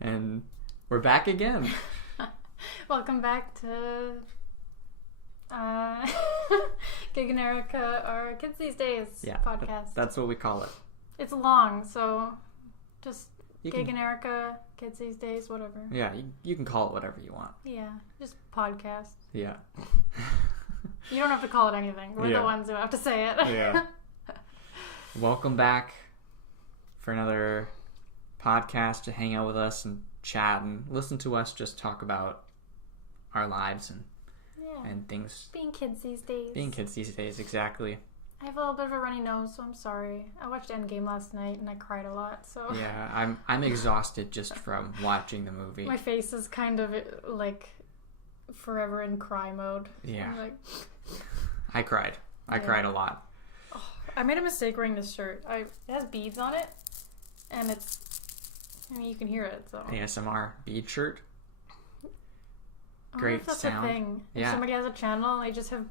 And we're back again. Welcome back to Gig and Erika, our Kids These Days podcast. That's what we call it. It's long, so just Gig and Erika, Kids These Days, whatever. Yeah, you can call it whatever you want. Yeah, just podcast. Yeah. You don't have to call it anything. We're the ones who have to say it. Yeah. Welcome back for another podcast to hang out with us and chat and listen to us just talk about our lives and things. Being kids these days. Being kids these days, exactly. I have a little bit of a runny nose, so I'm sorry. I watched Endgame last night and I cried a lot, so... Yeah, I'm exhausted just from watching the movie. My face is kind of like forever in cry mode. Yeah. Like... I cried. I cried a lot. Oh, I made a mistake wearing this shirt. It has beads on it, and it's... I mean, you can hear it, so... ASMR bead shirt. I Great if that's sound. A thing. If somebody has a channel and they just have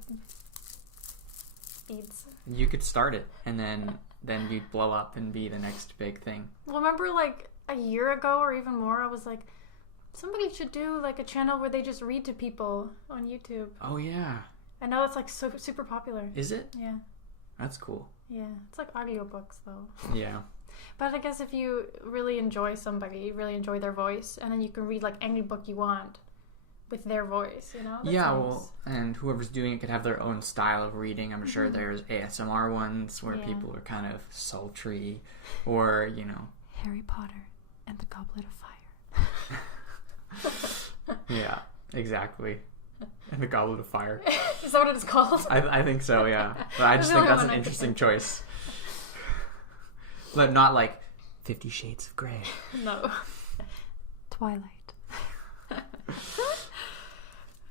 beads. You could start it, and then you'd blow up and be the next big thing. Well, remember like a year ago or even more, I was like, somebody should do like a channel where they just read to people on YouTube. Oh, yeah. I know it's like so super popular. Is it? Yeah. That's cool. Yeah. It's like audiobooks though. Yeah. But I guess if you really enjoy somebody, really enjoy their voice, and then you can read like any book you want with their voice, you know? Well, and whoever's doing it could have their own style of reading. I'm sure there's ASMR ones where people are kind of sultry, or, you know... Harry Potter and the Goblet of Fire. Yeah, exactly. And the Goblet of Fire. Is that what it's called? I think so, yeah. But I just think that's an interesting choice. But not like 50 Shades of Grey. No. Twilight.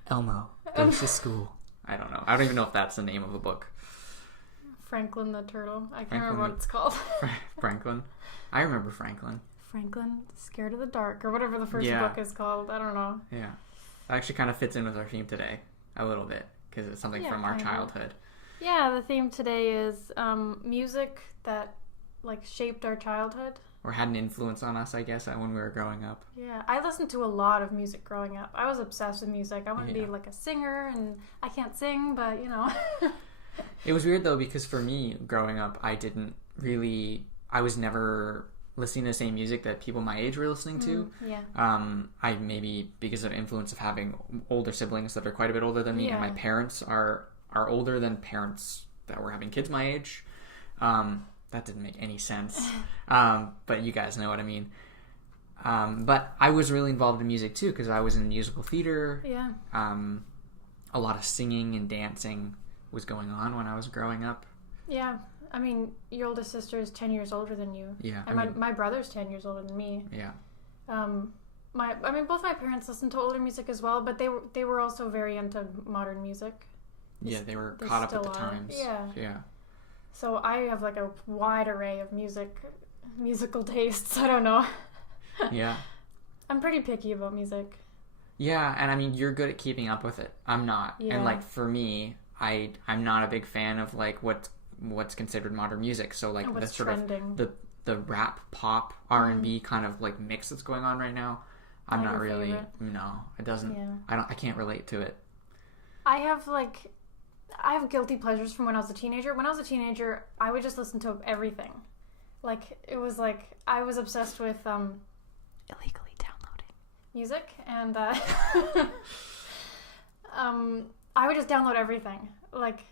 Elmo goes to school. I don't know. I don't even know if that's the name of a book. Franklin the Turtle. I can't remember what it's called. Franklin. I remember Franklin. Franklin Scared of the Dark, or whatever the first book is called. I don't know. Yeah. That actually kind of fits in with our theme today a little bit, because it's something from our childhood. Yeah, the theme today is music that like shaped our childhood. Or had an influence on us, I guess, when we were growing up. Yeah, I listened to a lot of music growing up. I was obsessed with music. I wanted to be like a singer, and I can't sing, but you know. It was weird though, because for me, growing up, I was never listening to the same music that people my age were listening to. I maybe because of influence of having older siblings that are quite a bit older than me, and my parents are older than parents that were having kids my age. That didn't make any sense. But you guys know what I mean. But I was really involved in music too, because I was in musical theater. Yeah. A lot of singing and dancing was going on when I was growing up. Yeah. I mean, your oldest sister is 10 years older than you. Yeah. And my brother's 10 years older than me. Yeah. Both my parents listened to older music as well, but they were also very into modern music. Yeah, they were caught up at the times. Yeah. Yeah. So I have like a wide array of musical tastes. I don't know. Yeah. I'm pretty picky about music. Yeah, and I mean, you're good at keeping up with it. I'm not. Yeah. And like for me, I'm not a big fan of like what's considered modern music. So like the sort trending. of the rap, pop, R&B kind of like mix that's going on right now. I'm not really. Favorite. No, it doesn't. Yeah. I can't relate to it. I have guilty pleasures from when I was a teenager. When I was a teenager, I would just listen to everything. Like, it was like, I was obsessed with illegally downloading music, and I would just download everything. Like,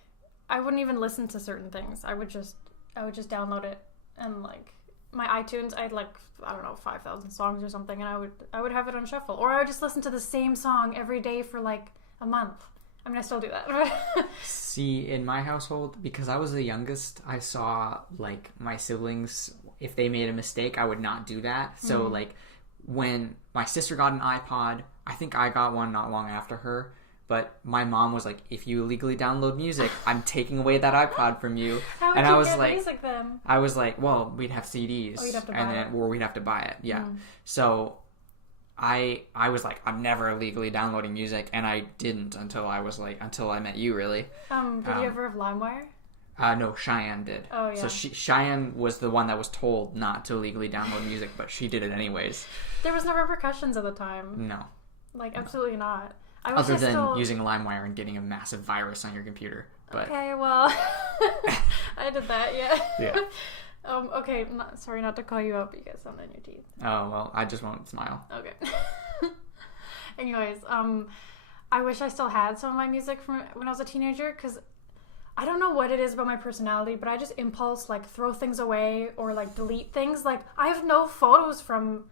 I wouldn't even listen to certain things. I would just download it, and like, my iTunes, I had like, I don't know, 5,000 songs or something, and I would have it on shuffle. Or I would just listen to the same song every day for like a month. I mean, I still do that. See, in my household, because I was the youngest, I saw, like, my siblings, if they made a mistake, I would not do that. So, like, when my sister got an iPod, I think I got one not long after her, but my mom was like, if you illegally download music, I'm taking away that iPod from you. How would you get music then? I was like, well, we'd have CDs. Oh, you'd have to buy it. Or we'd have to buy it, yeah. So... I was like, I'm never illegally downloading music, and I didn't until I met you, really. Did you ever have LimeWire? No, Cheyenne did. Oh, yeah. So Cheyenne was the one that was told not to legally download music, but she did it anyways. There was no repercussions at the time. No. Like, absolutely not. Other than using LimeWire and getting a massive virus on your computer. But... Okay, well, I did that, yeah. Yeah. Okay, sorry not to call you out, but you got something in your teeth. Oh, well, I just won't smile. Okay. Anyways, I wish I still had some of my music from when I was a teenager, because I don't know what it is about my personality, but I just impulse, like, throw things away or, like, delete things. Like, I have no photos from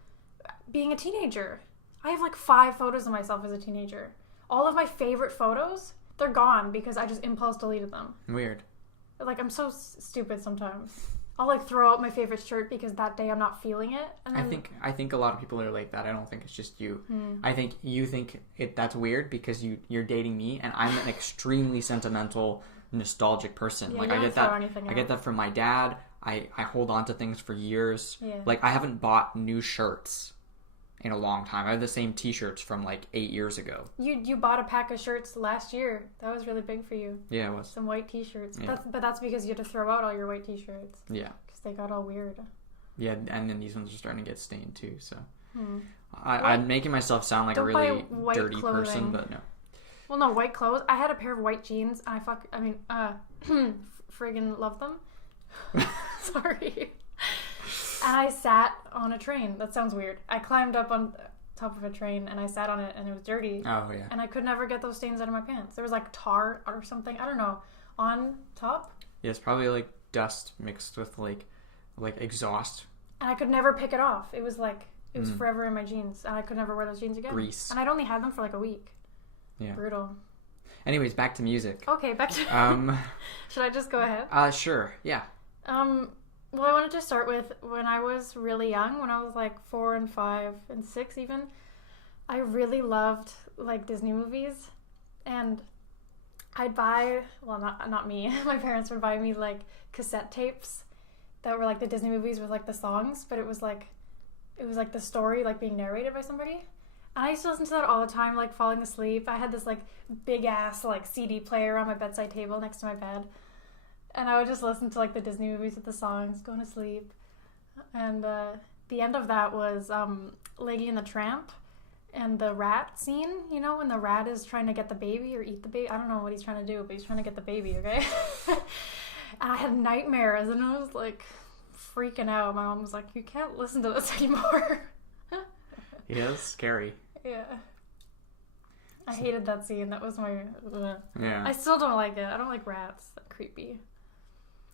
being a teenager. I have, like, 5 photos of myself as a teenager. All of my favorite photos, they're gone because I just impulse deleted them. Weird. Like, I'm so stupid sometimes. I'll, like, throw out my favorite shirt because that day I'm not feeling it. And then... I think a lot of people are like that. I don't think it's just you. I think you think that's weird because you're dating me, and I'm an extremely sentimental, nostalgic person. Yeah, like, I get that from my dad. I hold on to things for years. Yeah. Like, I haven't bought new shirts in a long time. I have the same t-shirts from like 8 years ago. You bought a pack of shirts last year. That was really big for you. Yeah, it was. Some white t-shirts. Yeah. But that's because you had to throw out all your white t-shirts. Yeah. Because they got all weird. Yeah, and then these ones are starting to get stained too, so... I'm making myself sound like a really dirty person, but no. Well, no, white clothes. I had a pair of white jeans, and friggin' love them. Sorry. And I sat on a train. That sounds weird. I climbed up on top of a train, and I sat on it, and it was dirty. Oh, yeah. And I could never get those stains out of my pants. There was, like, tar or something, I don't know, on top. Yeah, it's probably, like, dust mixed with, like exhaust. And I could never pick it off. It was, like, it was forever in my jeans, and I could never wear those jeans again. Grease. And I'd only had them for, like, a week. Yeah. Brutal. Anyways, back to music. Okay, back to... Should I just go ahead? Sure, yeah. Well, I wanted to start with when I was really young, when I was like 4 and 5 and 6 even, I really loved like Disney movies, and I'd buy, well, not me, my parents would buy me like cassette tapes that were like the Disney movies with like the songs, but it was like the story like being narrated by somebody. And I used to listen to that all the time, like falling asleep. I had this like big ass like CD player on my bedside table next to my bed. And I would just listen to, like, the Disney movies with the songs, going to sleep. And the end of that was Lady and the Tramp and the rat scene, you know, when the rat is trying to get the baby or eat the baby. I don't know what he's trying to do, but he's trying to get the baby, okay? And I had nightmares, and I was, like, freaking out. My mom was like, you can't listen to this anymore. Yeah, it's scary. Yeah. I hated that scene. That was my... Yeah. I still don't like it. I don't like rats. They're creepy.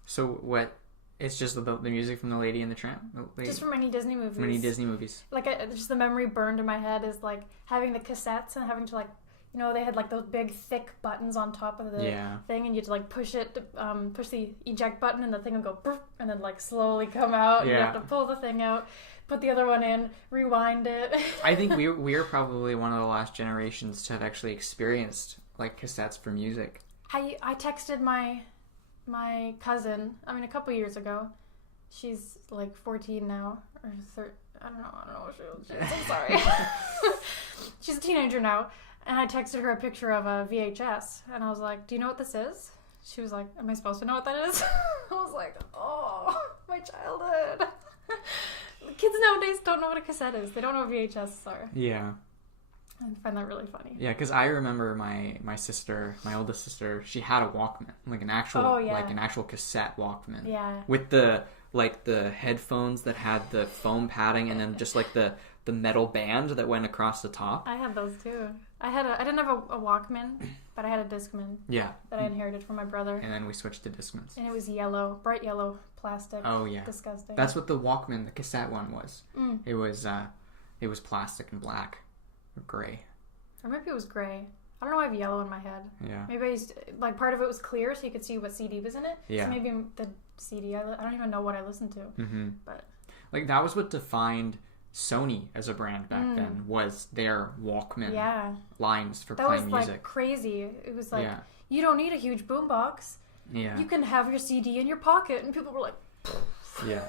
So what? It's just the music from The Lady and the Tramp? Just from any Disney movies. From any Disney movies. Like, just the memory burned in my head is, like, having the cassettes and having to, like, you know, they had, like, those big, thick buttons on top of the thing, and you'd, like, push the eject button, and the thing would go, burp, and then, like, slowly come out, and you have to pull the thing out, put the other one in, rewind it. I think we are probably one of the last generations to have actually experienced, like, cassettes for music. I texted my cousin, a couple years ago. She's like 14 now, or I don't know what she is. I'm sorry. She's a teenager now, and I texted her a picture of a VHS, and I was like, do you know what this is? She was like, am I supposed to know what that is? I was like, oh, my childhood. Kids nowadays don't know what a cassette is. They don't know what VHS are. Yeah. I find that really funny. Yeah, because I remember my sister, my oldest sister, she had a Walkman, like an actual cassette Walkman. Yeah. With the headphones that had the foam padding, and then just like the metal band that went across the top. I had those too. I didn't have a Walkman, but I had a Discman. Yeah. That I inherited from my brother. And then we switched to Discmans. And it was yellow, bright yellow plastic. Oh yeah. Disgusting. That's what the Walkman, the cassette one was. It was plastic and black. Or gray. Or maybe it was gray. I don't know why I have yellow in my head. Yeah. Maybe like part of it was clear so you could see what CD was in it. Yeah. So maybe the CD, I don't even know what I listened to. Mm-hmm. But like that was what defined Sony as a brand back then, was their Walkman lines for playing music. That was like crazy. It was like, you don't need a huge boombox. Yeah. You can have your CD in your pocket. And people were like... Yeah.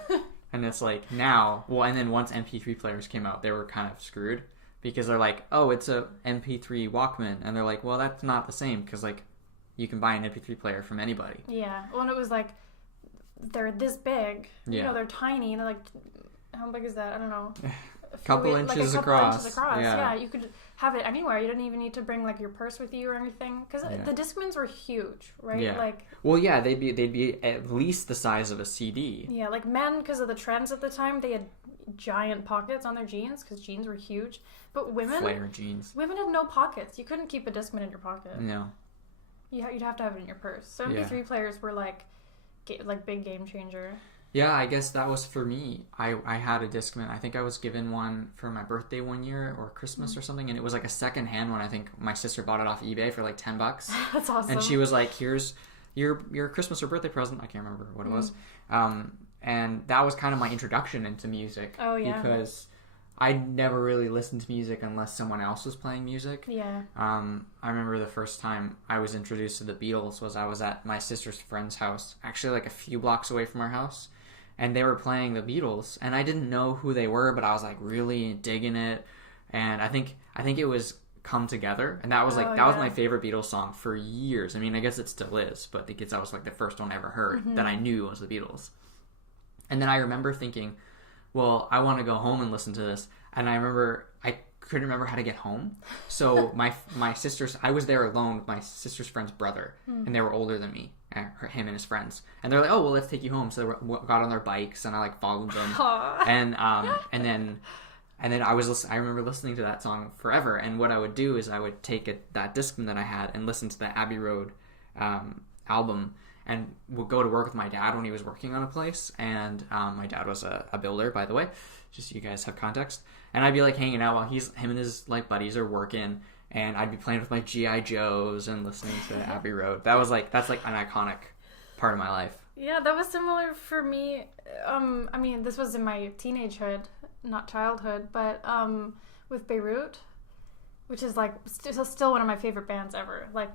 And it's like now, and then once MP3 players came out, they were kind of screwed. Because they're like, oh, it's a MP3 Walkman. And they're like, well, that's not the same. Because, like, you can buy an MP3 player from anybody. Yeah. Well, and it was like, they're this big. Yeah. You know, they're tiny. And they're like, how big is that? I don't know. Couple inches across. Yeah, you could have it anywhere. You didn't even need to bring like your purse with you or anything, because the Discmans were huge, right? Yeah. Like, well, yeah, they'd be at least the size of a CD. Yeah, like men, because of the trends at the time, they had giant pockets on their jeans because jeans were huge. But women, flare jeans. Women had no pockets. You couldn't keep a Discman in your pocket. No. You'd have to have it in your purse. So MP3 players were like big game changer. Yeah, I guess that was for me. I had a Discman. I think I was given one for my birthday one year or Christmas or something, and it was like a second-hand one. I think my sister bought it off eBay for like $10. That's awesome. And she was like, "Here's your Christmas or birthday present." I can't remember what it was. And that was kind of my introduction into music. Oh, yeah. Because I never really listened to music unless someone else was playing music. Yeah. I remember the first time I was introduced to the Beatles was I was at my sister's friend's house, actually like a few blocks away from our house. And they were playing the Beatles, and I didn't know who they were, but I was like really digging it. And I think it was "Come Together," and that was like was my favorite Beatles song for years. I mean, I guess it still is, but because that was like the first one I ever heard that I knew was the Beatles. And then I remember thinking, well, I want to go home and listen to this. And I remember I couldn't remember how to get home, so my sister's I was there alone with my sister's friend's brother, and they were older than me. Him and his friends, and they're like, "Oh, well, let's take you home." So they got on their bikes, and I like followed them, and then I remember listening to that song forever. And what I would do is I would take that Discman that I had and listen to the Abbey Road album, and would go to work with my dad when he was working on a place. And my dad was a builder, by the way, just so you guys have context. And I'd be like hanging out while him and his like buddies are working. And I'd be playing with my G.I. Joes and listening to Abbey Road. That's like an iconic part of my life. Yeah, that was similar for me. I mean, this was in my teenagehood, not childhood, but with Beirut, which is like still one of my favorite bands ever. Like,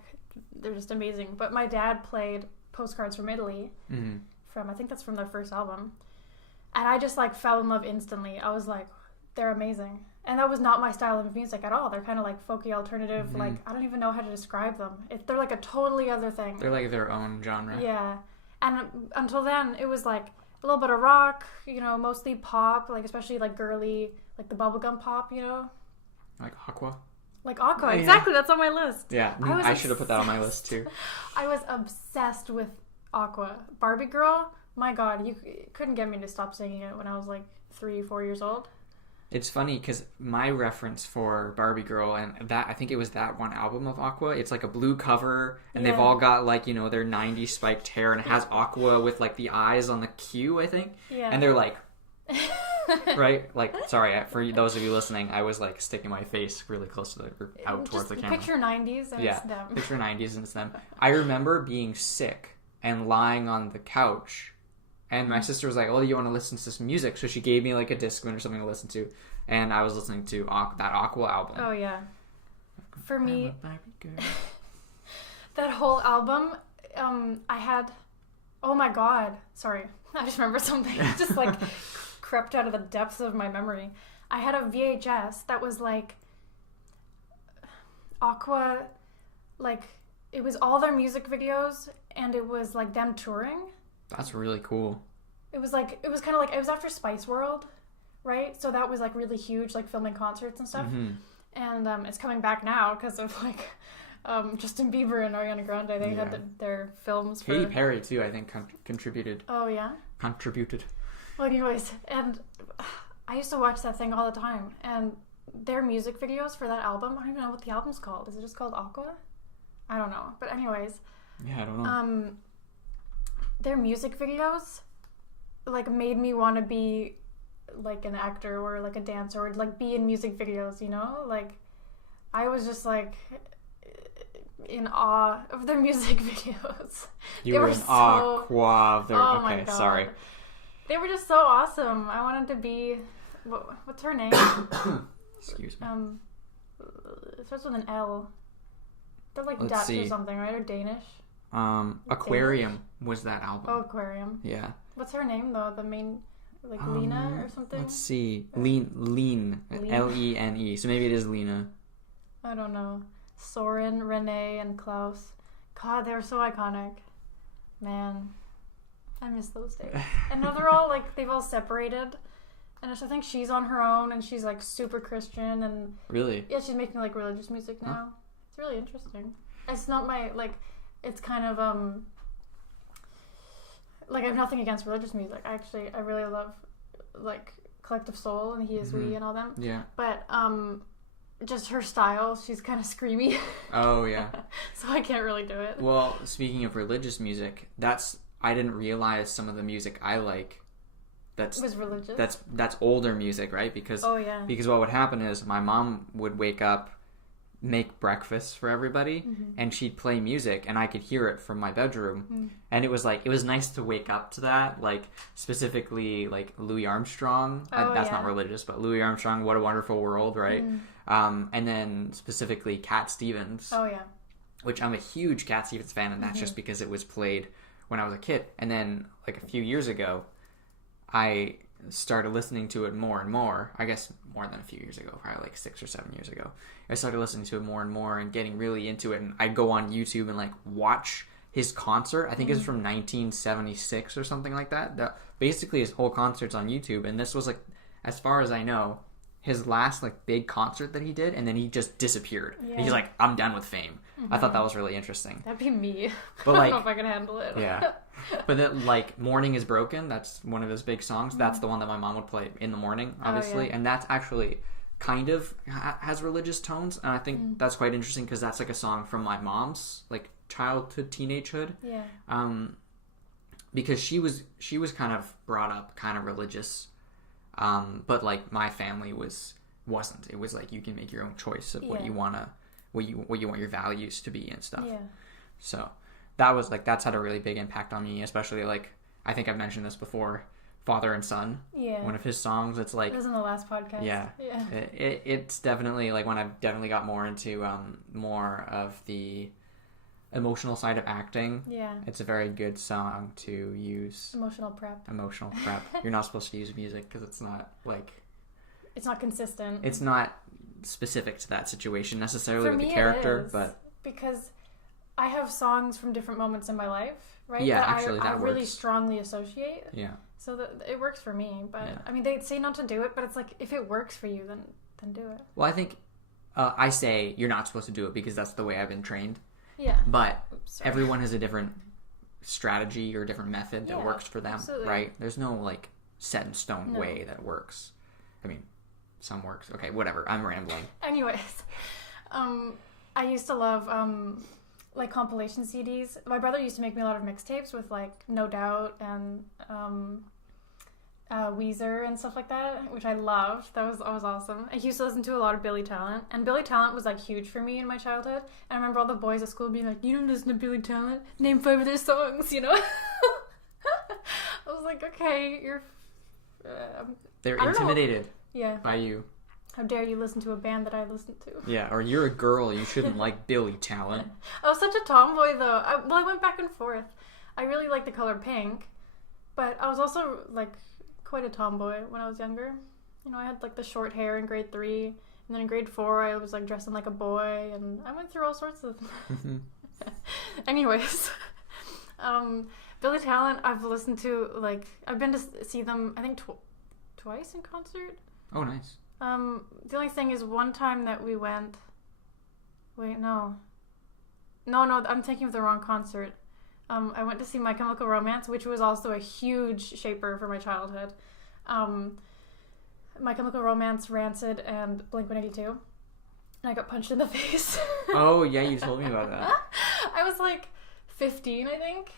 they're just amazing. But my dad played Postcards from Italy I think that's from their first album. And I just like fell in love instantly. I was like, they're amazing. And that was not my style of music at all. They're kind of like folky alternative. Like, I don't even know how to describe them. They're like a totally other thing. They're like their own genre. Yeah. And until then, it was like a little bit of rock, you know, mostly pop, like especially like girly, like the bubblegum pop, you know? Like Aqua? Like Aqua, exactly. That's on my list. Yeah, I should have put that on my list too. I was obsessed with Aqua. Barbie Girl, my God, you couldn't get me to stop singing it when I was like 3-4 years old. It's funny because my reference for Barbie Girl, and that I think it was that one album of Aqua, it's like a blue cover, and they've all got like, you know, their 90s spiked hair, and it has Aqua with like the eyes on the Q, I think. Yeah. And they're like, right? Like, sorry, for those of you listening, I was like sticking my face really close to out towards the camera. Picture 90s and it's them. Picture 90s and it's them. I remember being sick and lying on the couch. And my sister was like, "Oh, you want to listen to some music?" So she gave me like a Discman or something to listen to, and I was listening to that Aqua album. Oh yeah, for me, that whole album, I had. Oh my God! Sorry, I just remembered something. It just like crept out of the depths of my memory. I had a VHS that was like Aqua, like it was all their music videos, and it was like them touring. That's really cool. It was kind of like, it was after Spice World, right? So that was like really huge, like filming concerts and stuff. And it's coming back now because of like Justin Bieber and Ariana Grande. They had their films for... Katy Perry too, I think, contributed. Oh, yeah? Contributed. Well, anyways, and I used to watch that thing all the time. And their music videos for that album, I don't even know what the album's called. Is it just called Aqua? I don't know. But anyways. Yeah, I don't know. Their music videos like made me want to be like an actor or like a dancer or like be in music videos, you know? Like I was just like in awe of their music videos. You were in awe of their... Oh okay, sorry. They were just so awesome. I wanted to be... What's her name? Excuse me. It starts with an L. They're like Dutch or something, right? Or Danish? Aquarium was that album. Oh, Aquarium. Yeah. What's her name though? The main, like Lena or something? Let's see. Lean. Lene. So maybe it is Lena. I don't know. Soren, Renee, and Klaus. God, they were so iconic. Man, I miss those days. And now they're all like, they've all separated. And I think she's on her own and she's like super Christian and... Really? Yeah, she's making like religious music now. Huh? It's really interesting. It's not my, like, it's kind of, like, I have nothing against religious music. I really love, like, Collective Soul and He Is We and all them. Yeah. But, just her style, she's kind of screamy. Oh, yeah. So I can't really do it. Well, speaking of religious music, I didn't realize some of the music I like was religious. That's older music, right? Because what would happen is my mom would wake up, make breakfast for everybody, and she'd play music, and I could hear it from my bedroom. And it was nice to wake up to that, like specifically like Louis Armstrong. That's not religious, but Louis Armstrong, What a Wonderful World, right? And then specifically Cat Stevens. Oh yeah. Which I'm a huge Cat Stevens fan, and that's just because it was played when I was a kid. And then like a few years ago, I started listening to it more and more. I guess more than a few years ago, probably like 6 or 7 years ago. I started listening to it more and more and getting really into it. And I'd go on YouTube and like watch his concert. I think it was from 1976 or something like that. Basically, his whole concert's on YouTube. And this was like, as far as I know, his last like big concert that he did, and then he just disappeared. Yeah. He's like, I'm done with fame. I thought that was really interesting. That'd be me. But I don't know if I can handle it. Yeah. But then, like, Morning is Broken, that's one of his big songs. That's the one that my mom would play in the morning, obviously. And that's actually kind of has religious tones. And I think that's quite interesting because that's like a song from my mom's, like, childhood, teenagehood. Yeah. Because she was kind of brought up kind of religious. But, like, my family wasn't. It was like you can make your own choice of what you want to... what you want your values to be and stuff. Yeah. So that was like, that's had a really big impact on me, especially like, I think I've mentioned this before, Father and Son. Yeah. One of his songs, it's like... It was in the last podcast. Yeah. Yeah. It's definitely like when I've definitely got more into more of the emotional side of acting. Yeah. It's a very good song to use. Emotional prep. You're not supposed to use music because it's not like... It's not consistent. It's not specific to that situation necessarily with the character, but because I have songs from different moments in my life, right? Yeah, that I really strongly associate. Yeah. So that it works for me, but I mean, they say not to do it, but it's like if it works for you, then do it. Well, I think I say you're not supposed to do it because that's the way I've been trained. Yeah. But everyone has a different strategy or different method that works for them, absolutely. Right? There's no like set in stone way that works. I mean, some works. Okay, whatever. I'm rambling. Anyways, I used to love like compilation CDs. My brother used to make me a lot of mixtapes with like No Doubt and Weezer and stuff like that, which I loved. That was awesome. I used to listen to a lot of Billy Talent, and Billy Talent was like huge for me in my childhood. And I remember all the boys at school being like, "You don't listen to Billy Talent? Name 5 of their songs," you know. I was like, "Okay, you're." They're intimidated. Yeah. By you. How dare you listen to a band that I listen to? Yeah, or you're a girl, you shouldn't like Billy Talent. I was such a tomboy though. I went back and forth. I really liked the color pink, but I was also like quite a tomboy when I was younger. You know, I had like the short hair in grade 3, and then in grade 4 I was like dressing like a boy, and I went through all sorts of... Anyways, Billy Talent I've listened to, like, I've been to see them I think twice in concert. Oh, nice. The only thing is one time that we went... Wait, no, I'm thinking of the wrong concert. I went to see My Chemical Romance, which was also a huge shaper for my childhood. My Chemical Romance, Rancid, and Blink-182. And I got punched in the face. Oh, yeah, you told me about that. I was like 15, I think.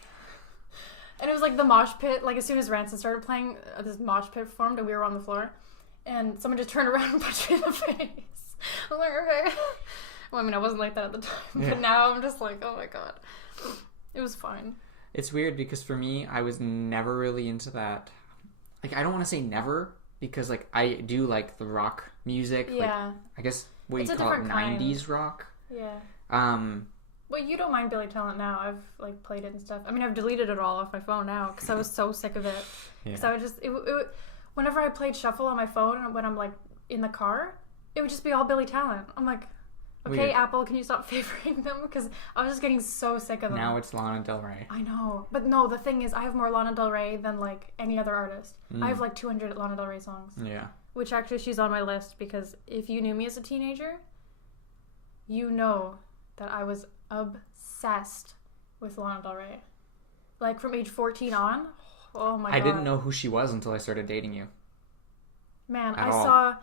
And it was like the mosh pit. Like as soon as Rancid started playing, this mosh pit formed and we were on the floor. And someone just turned around and punched me in the face. I was like, okay. Well, I mean, I wasn't like that at the time. Yeah. But now I'm just like, oh my god. It was fine. It's weird because for me, I was never really into that. Like, I don't want to say never because, like, I do like the rock music. Yeah. Like, I guess what you call it, 90s rock. Yeah. Well, you don't mind Billy Talent now. I've, like, played it and stuff. I mean, I've deleted it all off my phone now because I was so sick of it. Because I would just... whenever I played Shuffle on my phone and when I'm, like, in the car, it would just be all Billy Talent. I'm like... Okay, Weird. Apple, can you stop favoring them? Because I was just getting so sick of them. Now it's Lana Del Rey. I know. But no, the thing is, I have more Lana Del Rey than, like, any other artist. I have, like, 200 Lana Del Rey songs. Yeah. Which, actually, she's on my list because if you knew me as a teenager, you know that I was obsessed with Lana Del Rey. Like, from age 14 on, oh my god. I didn't know who she was until I started dating you. Man, I saw,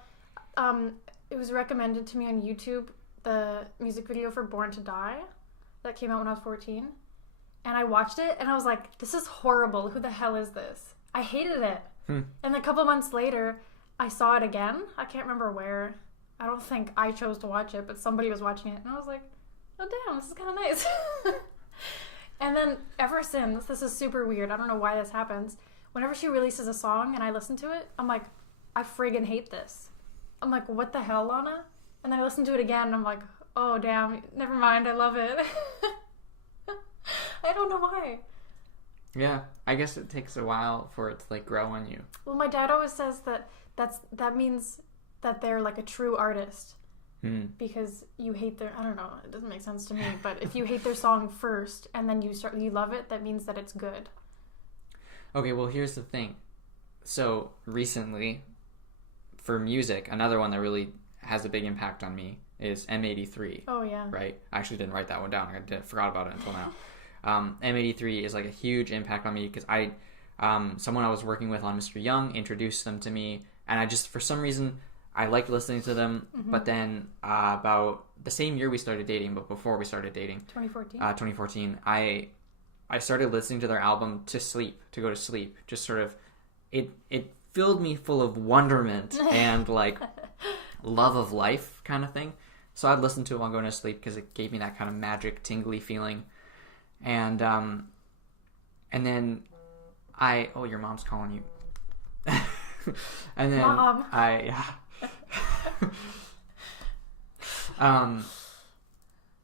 it was recommended to me on YouTube, the music video for Born to Die that came out when I was 14. And I watched it and I was like, this is horrible. Who the hell is this? I hated it. And a couple months later, I saw it again. I can't remember where. I don't think I chose to watch it, but somebody was watching it. And I was like, oh damn, this is kind of nice. And then ever since, this is super weird. I don't know why this happens. Whenever she releases a song and I listen to it, I'm like, I friggin' hate this. I'm like, what the hell, Lana? And then I listen to it again and I'm like, oh damn, never mind, I love it. I don't know why. Yeah, I guess it takes a while for it to like grow on you. Well, my dad always says that means that they're like a true artist. Because you hate their, I don't know, it doesn't make sense to me, but if you hate their song first and then you love it, that means that it's good. Okay, well here's the thing. So recently, for music, another one that really has a big impact on me is M83. Oh yeah. Right? I actually didn't write that one down. I forgot about it until now. M83 is like a huge impact on me because someone I was working with on Mr. Young introduced them to me, and I just, for some reason, I liked listening to them. But then about the same year we started dating, but before we started dating, 2014, I started listening to their album to go to sleep. Just sort of, it filled me full of wonderment and like love of life kind of thing. So I'd listen to it while going to sleep because it gave me that kind of magic, tingly feeling. And then oh, your mom's calling you. And then Mom.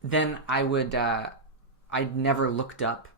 Then I'd never looked up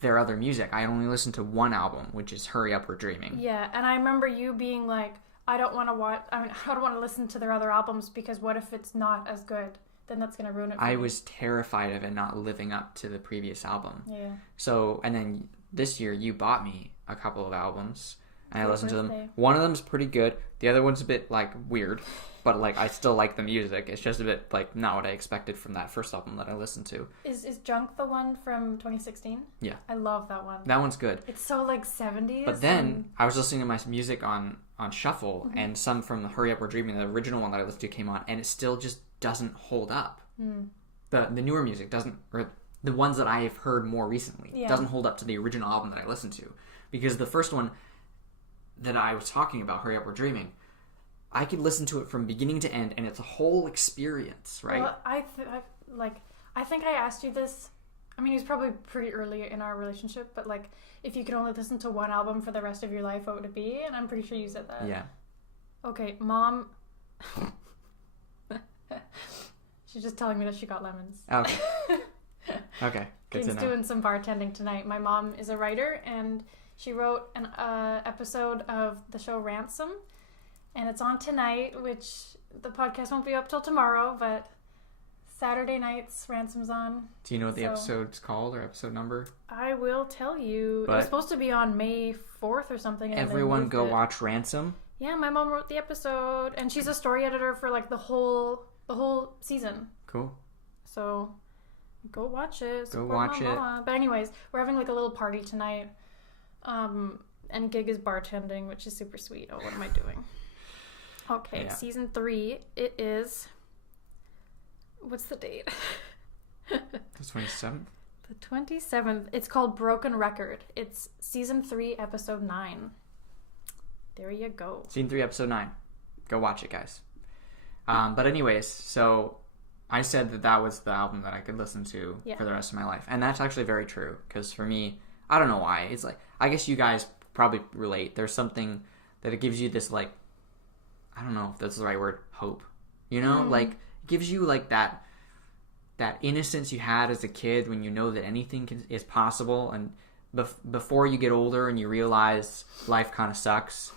their other music. I only listened to one album, which is Hurry Up We're Dreaming. Yeah, and I remember you being like, I don't want to listen to their other albums because what if it's not as good? Then that's going to ruin it for me. I was terrified of it not living up to the previous album. Yeah. So, and then this year you bought me a couple of albums and I listened to them. Birthday. One of them's pretty good. The other one's a bit like weird, but like I still like the music. It's just a bit like not what I expected from that first album that I listened to. Is Junk the one from 2016? Yeah. I love that one. That one's good. It's so like 70s. But then I was listening to my music on shuffle and some from the Hurry Up We're Dreaming, the original one that I listened to came on, and it still just doesn't hold up. The newer music doesn't, or the ones that I have heard more recently, doesn't hold up to the original album that I listened to. Because the first one that I was talking about, Hurry Up We're Dreaming, I could listen to it from beginning to end, and it's a whole experience, right? Well, I think I asked you this. I mean, it was probably pretty early in our relationship, but like, if you could only listen to one album for the rest of your life, what would it be? And I'm pretty sure you said that. Yeah. Okay, Mom. She's just telling me that she got lemons. Okay. Okay. Good Kate's to know. doing some bartending tonight. My mom is a writer, and she wrote an episode of the show Ransom, and it's on tonight, which the podcast won't be up till tomorrow, but Saturday nights Ransom's on. Do you know what the episode's called or episode number? I will tell you. It was supposed to be on May 4th or something. And everyone go watch Ransom. Yeah, my mom wrote the episode, and she's a story editor for like the whole season. Cool. So go watch it. Go watch it. But anyways, we're having like a little party tonight. And Gig is bartending, which is super sweet. Oh, what am I doing? Okay, yeah. Season 3. It is. What's the date? The 27th. The 27th. It's called Broken Record. It's season 3, episode 9. There you go. Season 3, episode 9. Go watch it, guys. But anyways, so I said that was the album that I could listen to for the rest of my life. And that's actually very true. Because for me, I don't know why. It's like, I guess you guys probably relate. There's something that it gives you this, like, I don't know if that's the right word, hope. You know? Like, it gives you, like, that innocence you had as a kid when you know that anything is possible. And before you get older and you realize life kind of sucks.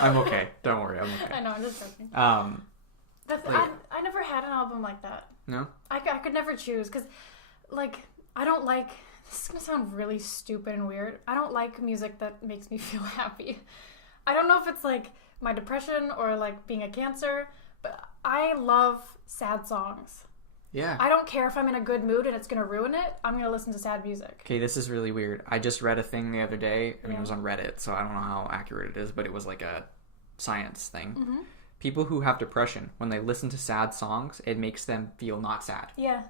I'm okay. Don't worry. I'm okay. I know. I'm just joking. I never had an album like that. No? I could never choose because, like, I don't like... This is going to sound really stupid and weird. I don't like music that makes me feel happy. I don't know if it's, like, my depression or, like, being a Cancer, but I love sad songs. Yeah. I don't care if I'm in a good mood and it's going to ruin it. I'm going to listen to sad music. Okay, this is really weird. I just read a thing the other day. I mean, it was on Reddit, so I don't know how accurate it is, but it was like a science thing. Mm-hmm. People who have depression, when they listen to sad songs, it makes them feel not sad. Yeah.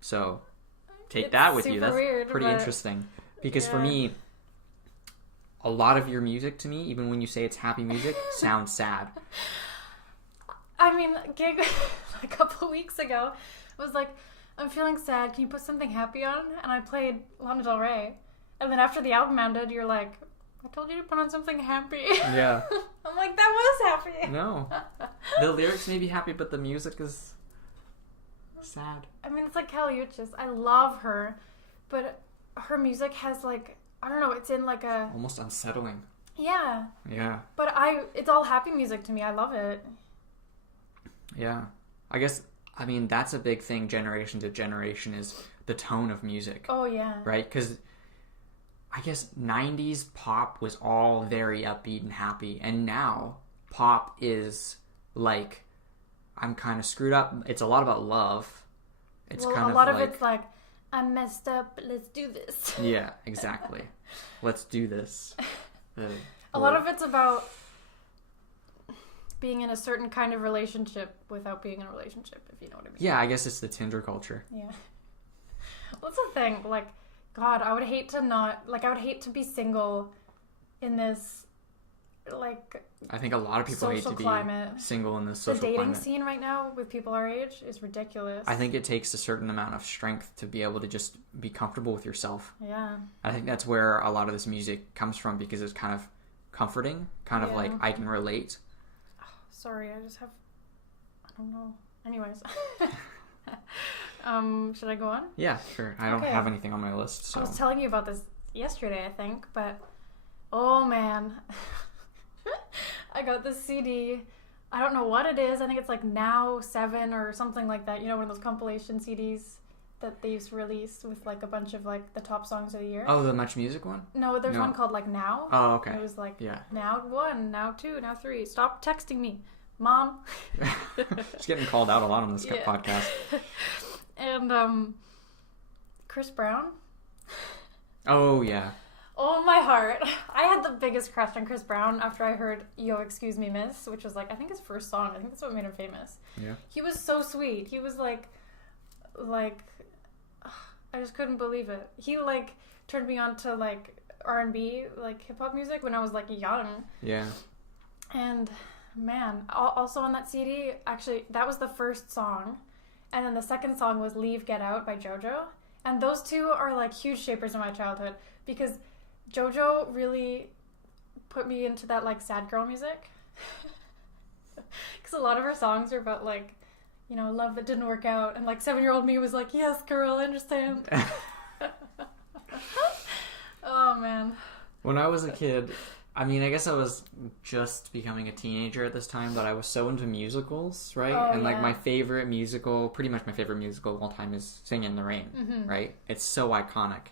So, take that with you. That's weird, pretty interesting. Because for me, a lot of your music to me, even when you say it's happy music, sounds sad. I mean, gig a couple weeks ago was like, I'm feeling sad. Can you put something happy on? And I played Lana Del Rey. And then after the album ended, you're like, I told you to put on something happy. Yeah. I'm like, that was happy. No. The lyrics may be happy, but the music is sad. I mean, it's like Kelly Uchis. I love her, but her music has like, I don't know, it's in like a... Almost unsettling. Yeah. Yeah. But it's all happy music to me. I love it. Yeah. I guess, I mean, that's a big thing generation to generation is the tone of music. Oh, yeah. Right? Because I guess 90s pop was all very upbeat and happy. And now pop is like, I'm kind of screwed up. It's a lot about love. It's kind of a lot of it's like, I'm messed up, let's do this. Yeah, exactly. Let's do this. A lot of it's about being in a certain kind of relationship without being in a relationship, if you know what I mean. Yeah, I guess it's the Tinder culture. Yeah. What's the thing? Like, God, I would hate to be single in this, like, I think a lot of people hate to be single in this social climate. The dating scene right now with people our age is ridiculous. I think it takes a certain amount of strength to be able to just be comfortable with yourself. Yeah. I think that's where a lot of this music comes from because it's kind of comforting, kind of like I can relate. Sorry, I don't know. Anyways. Should I go on? Yeah, sure. I don't have anything on my list. So. I was telling you about this yesterday, I think, but oh man. I got this CD. I don't know what it is. I think it's like Now 7 or something like that. You know, one of those compilation CDs that they used to release with like a bunch of like the top songs of the year. Oh, the Much Music one? No, there's one called like Now. Oh, okay. And it was like Now 1, Now 2, Now 3. Stop texting me, Mom. She's getting called out a lot on this podcast. And Chris Brown. Oh, yeah. Oh, my heart. I had the biggest crush on Chris Brown after I heard Yo, Excuse Me, Miss, which was like, I think his first song. I think that's what made him famous. Yeah. He was so sweet. He was like, I just couldn't believe it. He like turned me on to like R&B, like hip hop music when I was like young. Yeah. And man, also on that CD, actually, that was the first song. And then the second song was Leave, Get Out by JoJo. And those two are like huge shapers in my childhood because JoJo really put me into that like sad girl music. Because a lot of her songs are about like, you know, love that didn't work out. And like 7-year-old me was like, yes, girl, I understand. Oh, man. When I was a kid, I mean, I guess I was just becoming a teenager at this time, but I was so into musicals, right? Oh, and like my favorite musical, pretty much my favorite musical of all time is Singing in the Rain, right? It's so iconic.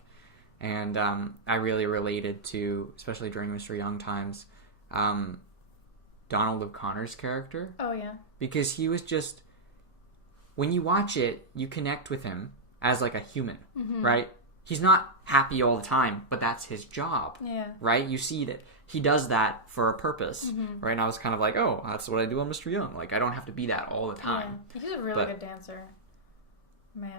And I really related to, especially during Mr. Young times, Donald O'Connor's character. Oh, yeah. Because he was just, when you watch it, you connect with him as like a human, right? He's not happy all the time, but that's his job, right? You see that he does that for a purpose, right? And I was kind of like, oh, that's what I do on Mr. Young. Like, I don't have to be that all the time. Yeah. He's a really good dancer. Man.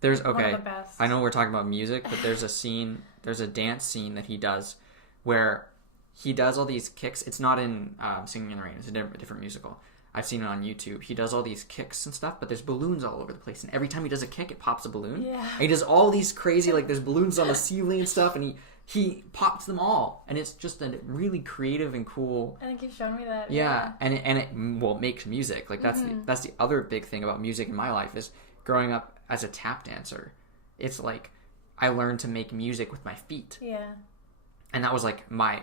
There's, one of the best. I know we're talking about music, but there's a dance scene that he does where he does all these kicks. It's not in Singing in the Rain. It's a different musical. I've seen it on YouTube. He does all these kicks and stuff, but there's balloons all over the place. And every time he does a kick, it pops a balloon. Yeah. And he does all these crazy, like, there's balloons on the ceiling and stuff, and he pops them all. And it's just a really creative and cool... I think you've shown me that. Yeah. And it makes music. Like, that's the other big thing about music in my life is growing up as a tap dancer. It's like, I learned to make music with my feet. Yeah. And that was, like, my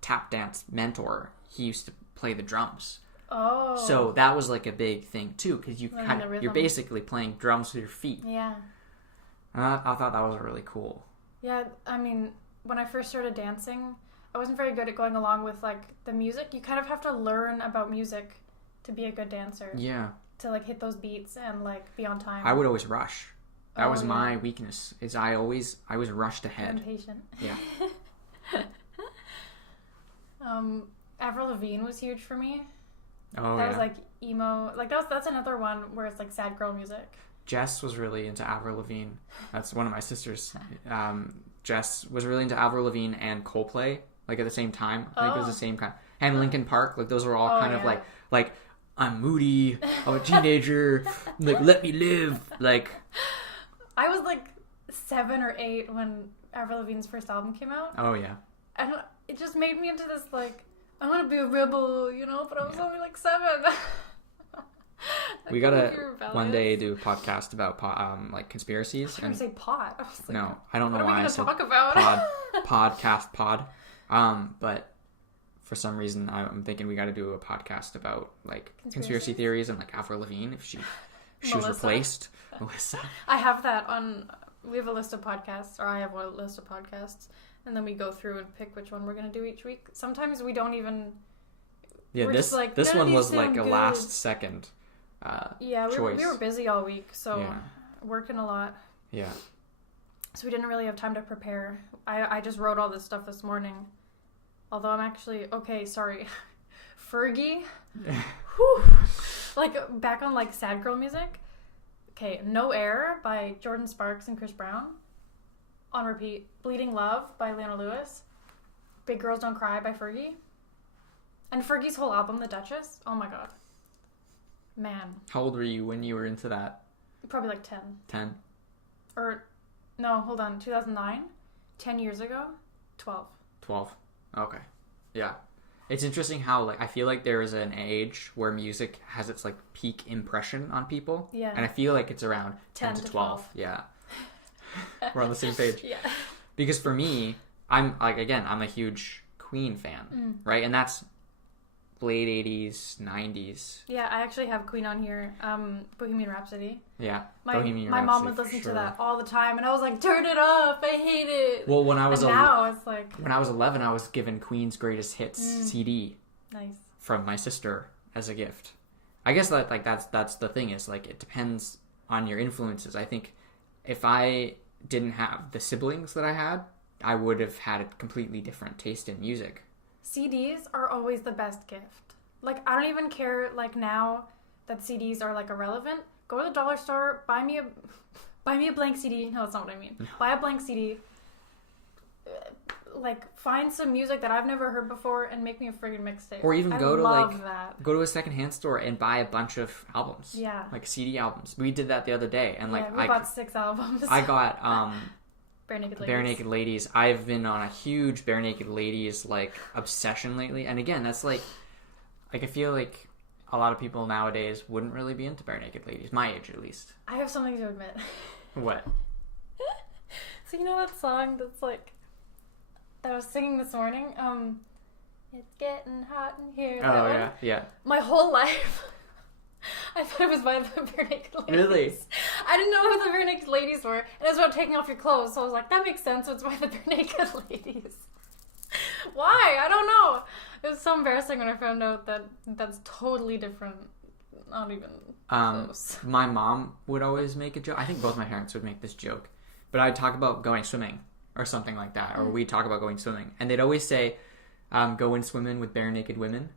tap dance mentor. He used to play the drums. Oh. So that was like a big thing too, because you're basically playing drums with your feet. Yeah. And I thought that was really cool. Yeah, I mean, when I first started dancing, I wasn't very good at going along with like the music. You kind of have to learn about music to be a good dancer. Yeah. To like hit those beats and like be on time. I would always rush. That was my weakness. Is I was rushed ahead. Impatient. Yeah. Avril Lavigne was huge for me. Oh, that was like emo. Like that's another one where it's like sad girl music. Jess was really into Avril Lavigne. That's one of my sisters. Jess was really into Avril Lavigne and Coldplay, like at the same time. I think it was the same kind. And Linkin Park, like those were all kind of like I'm moody. I'm a teenager. Like let me live. Like I was like 7 or 8 when Avril Lavigne's first album came out. Oh yeah. And it just made me into this like I want to be a rebel, you know, but I was only like 7. We gotta one day do a podcast about like conspiracies. I was going to say pot. I was like, no, I don't know why I said talk about? podcast. But for some reason I'm thinking we got to do a podcast about like conspiracy theories and like Avril Lavigne if she was replaced. Melissa. I have that on. We have a list of podcasts, or I have a list of podcasts, and then we go through and pick which one we're going to do each week. Sometimes we don't even. Yeah, this one was like a last second. We were busy all week, so working a lot. Yeah. So we didn't really have time to prepare. I just wrote all this stuff this morning. Although I'm actually sorry. Fergie. Whew. Like back on like sad girl music. Okay, No Air by Jordan Sparks and Chris Brown. On repeat. Bleeding Love by Lana Lewis. Big Girls Don't Cry by Fergie. And Fergie's whole album, The Duchess. Oh my god. Man. How old were you when you were into that? Probably like 10. 10? Or, no, hold on. 2009? 10 years ago? 12. 12. Okay. Yeah. It's interesting how, like, I feel like there is an age where music has its, like, peak impression on people. Yeah. And I feel like it's around 10 to 12. Yeah. We're on the same page. Yeah. Because for me, I'm a huge Queen fan, right? And that's late 80s, 90s. Yeah, I actually have Queen on here. Bohemian Rhapsody. Yeah, Bohemian Rhapsody. My mom would listen to that all the time, and I was like, turn it up, I hate it. Well, when I was now it's like when I was 11, I was given Queen's Greatest Hits CD. Nice. From my sister as a gift. I guess that's the thing is like it depends on your influences. I think if I didn't have the siblings that I had, I would have had a completely different taste in music. CDs are always the best gift. Like, I don't even care, like, now that CDs are, like, irrelevant. Go to the dollar store, buy me a blank CD. No, that's not what I mean. Buy a blank CD. Like, find some music that I've never heard before and make me a friggin' mixtape. Or even go to a secondhand store and buy a bunch of albums. Yeah. Like, CD albums. We did that the other day. And, like, we bought 6 albums. I got, Bare Naked Ladies. I've been on a huge Bare Naked Ladies like obsession lately, and again, that's like I feel like a lot of people nowadays wouldn't really be into Bare Naked Ladies, my age at least. I have something to admit. What? So you know that song that's like that I was singing this morning? It's getting hot in here. Oh yeah. My whole life. I thought it was by the Bare Naked Ladies. Really? I didn't know who the Bare Naked Ladies were. And it was about taking off your clothes. So I was like, that makes sense. So it's by the Bare Naked Ladies. Why? I don't know. It was so embarrassing when I found out that that's totally different. Not even close. My mom would always make a joke. I think both my parents would make this joke. But I'd talk about going swimming or something like that. Or we'd talk about going swimming. And they'd always say, going swimming with bare naked women.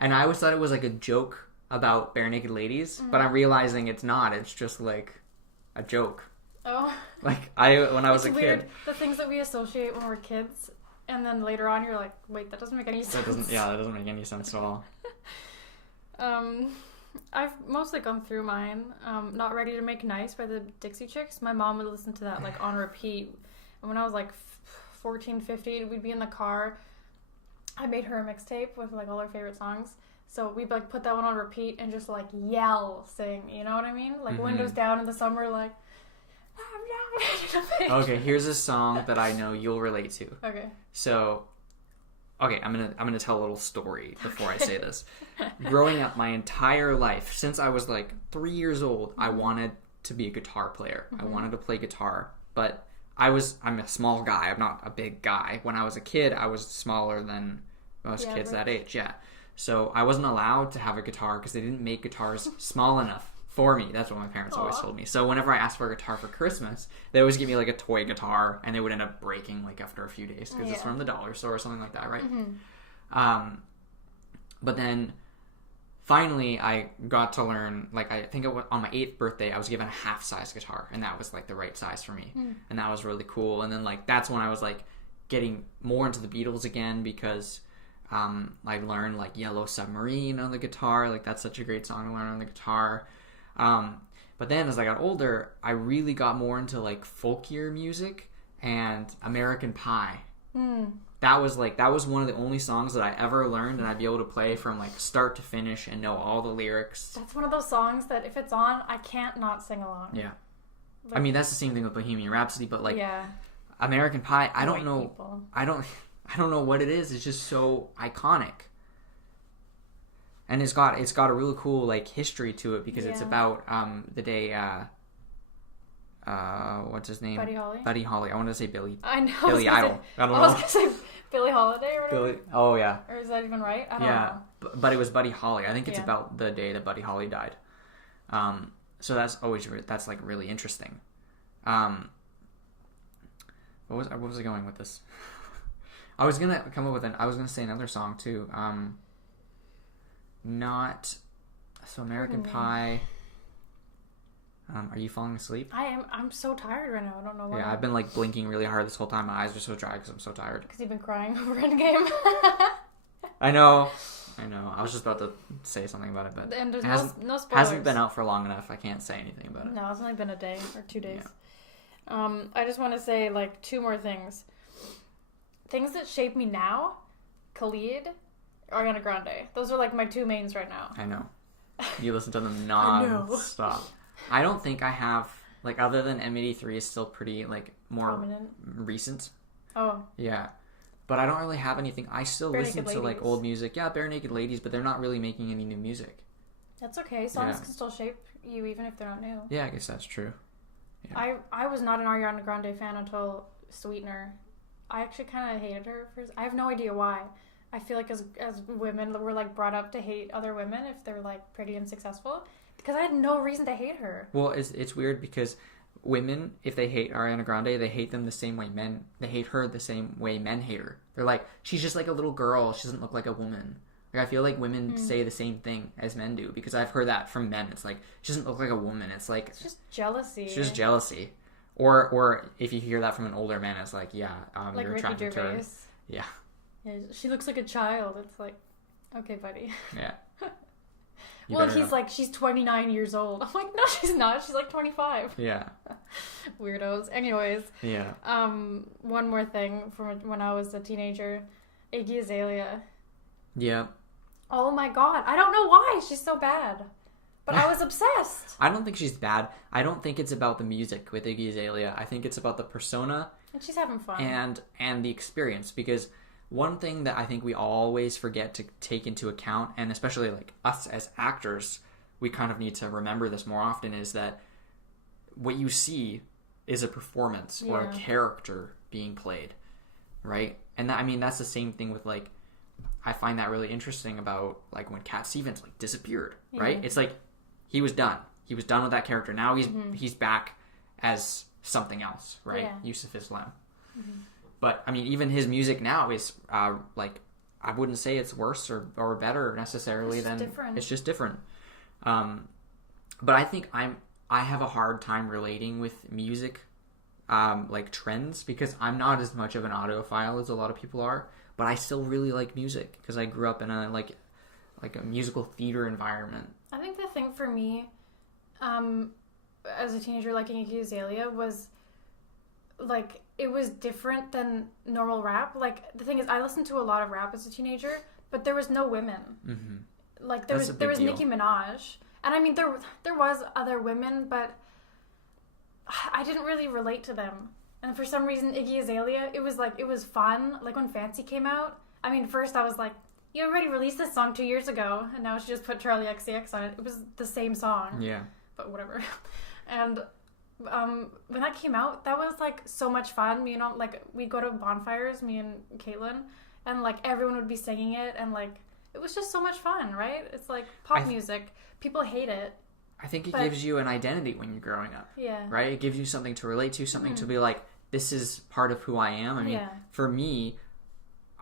And I always thought it was like a joke about Bare Naked Ladies, but I'm realizing it's not. It's just like a joke. Oh. Like when I was a weird, kid. The things that we associate when we're kids, and then later on you're like, wait, that doesn't make any sense. That doesn't make any sense at all. I've mostly gone through mine. Not Ready to Make Nice by the Dixie Chicks. My mom would listen to that like on repeat. And when I was like 14, 15, we'd be in the car. I made her a mixtape with like all her favorite songs. So we'd like put that one on repeat and just like sing, you know what I mean? Like windows down in the summer, like. Okay, here's a song that I know you'll relate to. Okay. So, okay, I'm gonna tell a little story before I say this. Growing up, my entire life, since I was like 3 years old, I wanted to be a guitar player. I wanted to play guitar, but I'm a small guy. I'm not a big guy. When I was a kid, I was smaller than most kids that age. Yeah. So I wasn't allowed to have a guitar because they didn't make guitars small enough for me. That's what my parents always told me. So whenever I asked for a guitar for Christmas, they always give me like a toy guitar, and they would end up breaking like after a few days because it's from the dollar store or something like that, right? But then finally I got to learn, like I think on my 8th birthday I was given a half-size guitar, and that was like the right size for me, and that was really cool. And then like that's when I was like getting more into the Beatles again, because I learned like Yellow Submarine on the guitar. Like that's such a great song to learn on the guitar. But then as I got older, I really got more into like folkier music and American Pie. That was one of the only songs that I ever learned, and I'd be able to play from like start to finish and know all the lyrics. That's one of those songs that if it's on, I can't not sing along. Yeah. Like, I mean, that's the same thing with Bohemian Rhapsody, but like American Pie, I don't know. People. I don't know what it is. It's just so iconic. And it's got a really cool like history to it, because it's about the day what's his name? Buddy Holly. I wanted to say Billy. I know. Billy Idol. I don't know. I was gonna say Billie Holiday or whatever. Oh yeah. Or is that even right? I don't know. But it was Buddy Holly. I think it's about the day that Buddy Holly died. So that's that's like really interesting. What was I going with this? I was gonna come up with I was gonna say another song too. American Pie. Are you falling asleep? I am. I'm so tired right now. I don't know why. Yeah, I've been like blinking really hard this whole time. My eyes are so dry because I'm so tired. Because you've been crying over Endgame. I know. I was just about to say something about it, but and there's no spoilers. Hasn't been out for long enough. I can't say anything about it. No, it's only been a day or 2 days. Yeah. I just want to say like 2 more things. Things that shape me now: Khalid, Ariana Grande. Those are like my 2 mains right now. I know. You listen to them non-stop. I don't think I have, like, other than M83 is still pretty, like, more prominent. Recent. Oh. Yeah. But I don't really have anything. I still listen to, like, old music. Yeah, Bare Naked Ladies, but they're not really making any new music. That's okay. Songs can still shape you even if they're not new. Yeah, I guess that's true. Yeah. I was not an Ariana Grande fan until Sweetener. I actually kind of hated her. I have no idea why. I feel like as women, we're, like, brought up to hate other women if they're, like, pretty and successful. Because I had no reason to hate her. Well, it's weird because women, if they hate Ariana Grande, they hate them the same way they hate her the same way men hate her. They're like, she's just like a little girl. She doesn't look like a woman. Like, I feel like women say the same thing as men do, because I've heard that from men. It's like, she doesn't look like a woman. It's like... It's just jealousy. It's just jealousy. Or if you hear that from an older man, it's like, like you're attracted to her. Yeah. She looks like a child. It's like, okay, buddy. Yeah. Well, he's like, she's 29 years old. I'm like, no, she's not. She's like 25. Yeah. Weirdos. Anyways. Yeah. One more thing from when I was a teenager. Iggy Azalea. Yeah. Oh my god. I don't know why she's so bad. But I was obsessed. I don't think she's bad. I don't think it's about the music with Iggy Azalea. I think it's about the persona. And she's having fun. And the experience, because... One thing that I think we always forget to take into account, and especially like us as actors, we kind of need to remember this more often, is that what you see is a performance or a character being played, right? And that's the same thing with like, I find that really interesting about like when Cat Stevens like disappeared, right? It's like he was done. He was done with that character. Now he's back as something else, right? Yeah. Yusuf Islam. Mm-hmm. But, even his music now is, like, I wouldn't say it's worse or better necessarily it's just different. But I think I have a hard time relating with music, like, trends, because I'm not as much of an audiophile as a lot of people are, but I still really like music, because I grew up in a, like a musical theater environment. I think the thing for me, as a teenager liking Iggy Azalea was, like... It was different than normal rap. Like, the thing is, I listened to a lot of rap as a teenager, but there was no women. Mm-hmm. Like, there was Nicki Minaj. And, there was other women, but I didn't really relate to them. And for some reason, Iggy Azalea, it was fun. Like, when Fancy came out, I mean, first I was like, you already released this song 2 years ago, and now she just put Charlie XCX on it. It was the same song. Yeah. But whatever. And when that came out, that was like so much fun. You know, like we'd go to bonfires, me and Caitlin, and like everyone would be singing it, and like it was just so much fun, right? It's like pop music. People hate it. I think it gives you an identity when you're growing up. Yeah. Right? It gives you something to relate to, something to be like, this is part of who I am. I mean, for me,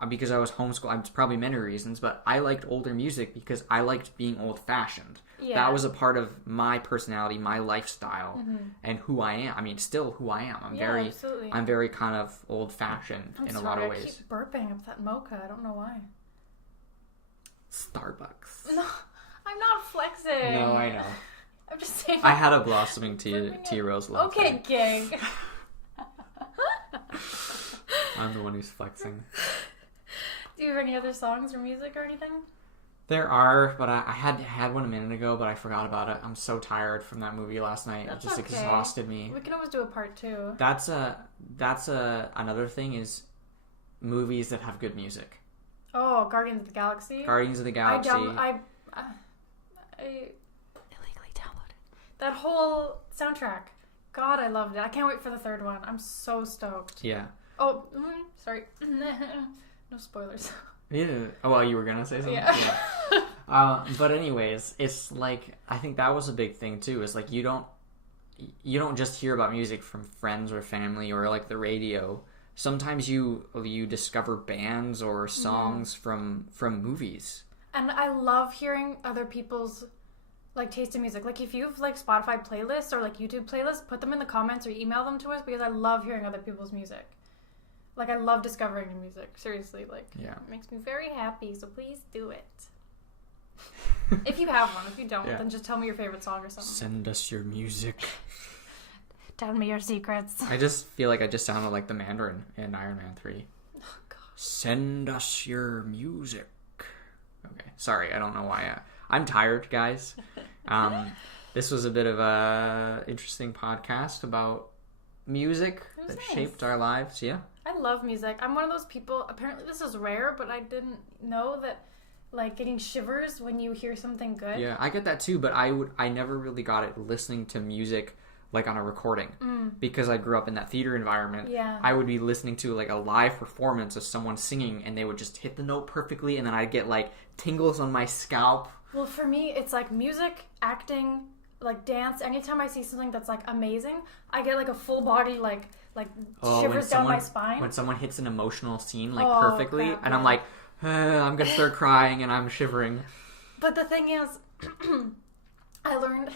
because I was homeschooled, it's probably many reasons, but I liked older music because I liked being old-fashioned. Yeah. That was a part of my personality, my lifestyle, and who I am. I mean, still who I am. I'm very kind of old-fashioned in a lot of ways. I keep burping up that mocha. I don't know why. Starbucks. No, I'm not flexing. No, I know. I'm just saying. I had a blossoming tea rose last night. Okay, gang. I'm the one who's flexing. Do you have any other songs or music or anything? There are, but I had one a minute ago, but I forgot about it. I'm so tired from that movie last night. It just exhausted me. We can always do a part 2. That's another thing is movies that have good music. Oh, Guardians of the Galaxy. Guardians of the Galaxy. I illegally downloaded that whole soundtrack. God, I loved it. I can't wait for the 3rd one. I'm so stoked. Yeah. Oh, sorry. No spoilers. Yeah. Oh, well, you were gonna say something. Yeah. But anyways, it's like I think that was a big thing too. Is like you don't just hear about music from friends or family or like the radio. Sometimes you discover bands or songs from movies. And I love hearing other people's like taste in music. Like if you've like Spotify playlists or like YouTube playlists, put them in the comments or email them to us because I love hearing other people's music. Like I love discovering new music. Seriously, like it makes me very happy. So please do it. If you have one. If you don't, then just tell me your favorite song or something. Send us your music. Tell me your secrets. I just feel like I just sounded like the Mandarin in Iron Man 3. Oh, gosh. Send us your music. Okay. Sorry, I don't know why. I'm tired, guys. This was a bit of a interesting podcast about music that shaped our lives. Yeah. I love music. I'm one of those people, apparently this is rare, but I didn't know that like getting shivers when you hear something good. Yeah, I get that too, but I never really got it listening to music like on a recording because I grew up in that theater environment. Yeah. I would be listening to like a live performance of someone singing and they would just hit the note perfectly and then I'd get like tingles on my scalp. Well, for me, it's like music, acting, like dance. Anytime I see something that's like amazing, I get like a full body like shivers down my spine. When someone hits an emotional scene like perfectly and I'm like, I'm gonna start crying and I'm shivering. But the thing is, I learned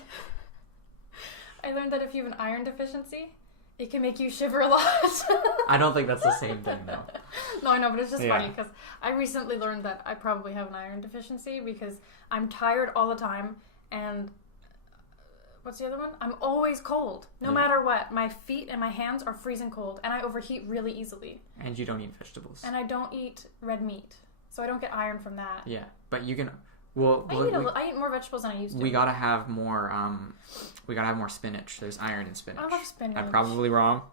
that if you have an iron deficiency, it can make you shiver a lot. I don't think that's the same thing though. No, I know, but it's just funny because I recently learned that I probably have an iron deficiency because I'm tired all the time and what's the other one? I'm always cold. No matter what. My feet and my hands are freezing cold and I overheat really easily. And you don't eat vegetables. And I don't eat red meat. So I don't get iron from that. Yeah, but you can... I eat more vegetables than I used to. We gotta have more spinach. There's iron in spinach. I love spinach. I'm probably wrong,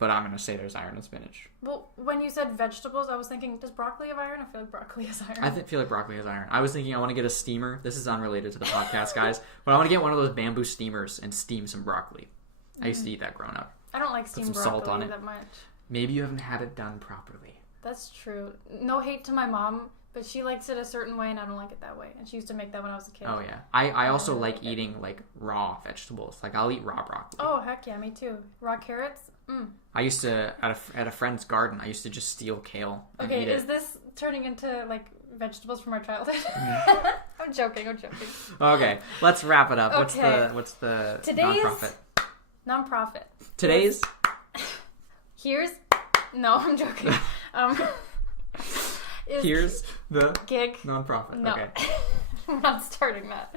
but I'm gonna say there's iron in spinach. Well, when you said vegetables, I was thinking, does broccoli have iron? I feel like broccoli has iron. I feel like broccoli has iron. I was thinking I want to get a steamer. This is unrelated to the podcast, guys, but I want to get one of those bamboo steamers and steam some broccoli. I used to eat that growing up. I don't like steamed broccoli that much. Maybe you haven't had it done properly. That's true. No hate to my mom, but she likes it a certain way and I don't like it that way. And she used to make that when I was a kid. Oh yeah. I also like eating like raw vegetables. Like I'll eat raw broccoli. Oh heck yeah, me too. Raw carrots? I used to at a friend's garden, I used to just steal kale and eat it. Is this turning into like vegetables from our childhood? I'm joking. Okay, let's wrap it up. Okay. What's the today's nonprofit? Today's No, I'm joking. Here's the gig nonprofit. No. Okay. We're not starting that.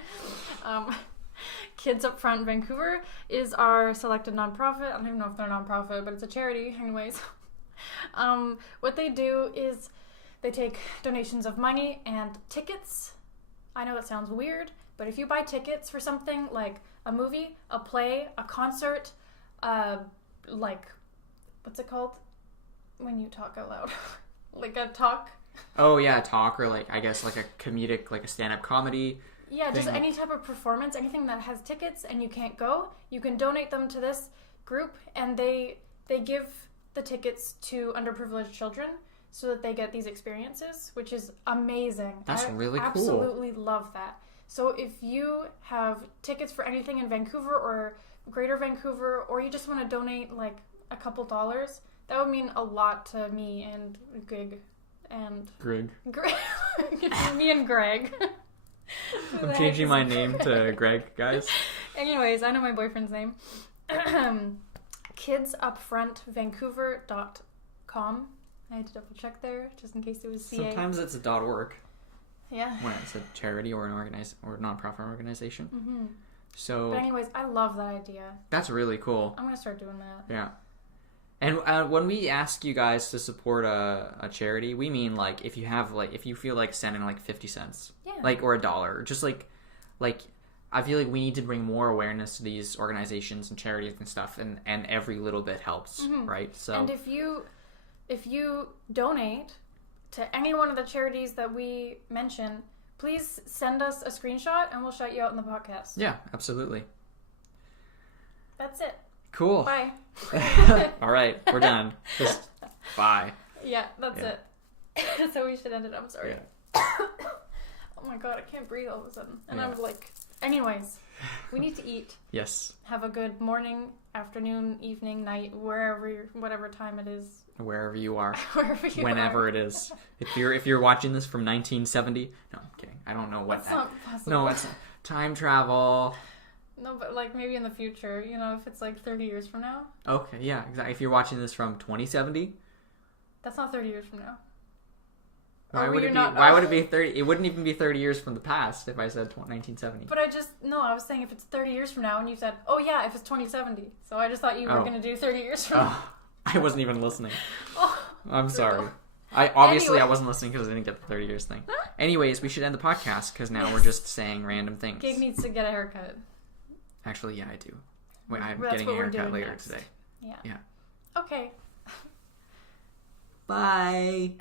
Kids Up Front Vancouver is our selected nonprofit. I don't even know if they're a nonprofit, but it's a charity anyways. What they do is they take donations of money and tickets. I know that sounds weird, but if you buy tickets for something like a movie, a play, a concert, like, what's it called when you talk out loud? Like a talk Oh yeah, talk or like I guess like a comedic, like a stand-up comedy. Yeah, just any type of performance, anything that has tickets and you can't go, you can donate them to this group, and they give the tickets to underprivileged children so that they get these experiences, which is amazing. That's really cool. Absolutely love that. So if you have tickets for anything in Vancouver or Greater Vancouver, or you just want to donate like a couple dollars, that would mean a lot to me and Greg. Me and Greg. I'm changing my name to Greg, guys. Anyways, I know my boyfriend's name. kidsupfrontvancouver.com. I had to double check there just in case it was CA. Sometimes it's a .org. Yeah. When it's a charity or or nonprofit organization. Mm-hmm. So. But anyways, I love that idea. That's really cool. I'm gonna start doing that. Yeah. And when we ask you guys to support a charity, we mean like if you feel like sending like 50 cents, like or $1, just like I feel like we need to bring more awareness to these organizations and charities and stuff, and every little bit helps, right? So and if you donate to any one of the charities that we mention, please send us a screenshot and we'll shout you out in the podcast. Yeah, absolutely. That's it. Cool. Bye. All right, we're done. Just bye. Yeah, that's it. So we should end it. I'm sorry. Yeah. Oh my god, I can't breathe all of a sudden. And I'm like, anyways, we need to eat. Yes. Have a good morning, afternoon, evening, night, whatever time it is. Wherever you are. Whenever Whenever it is. If you're watching this from 1970, no, I'm kidding. I don't know what That's not possible. No, it's time travel. No, but like maybe in the future, if it's like 30 years from now. Okay, yeah, exactly. If you're watching this from 2070, that's not 30 years from now. Why would it be 30? It wouldn't even be 30 years from the past if I said 1970. But I was saying if it's 30 years from now, and you said, oh yeah, if it's 2070. So I just thought you were going to do 30 years from now. I wasn't even listening. I'm sorry. I wasn't listening because I didn't get the 30 years thing. Anyways, we should end the podcast because now we're just saying random things. Gig needs to get a haircut. Actually, yeah, I do. Wait, I'm getting a haircut later today. Yeah. Yeah. Okay. Bye.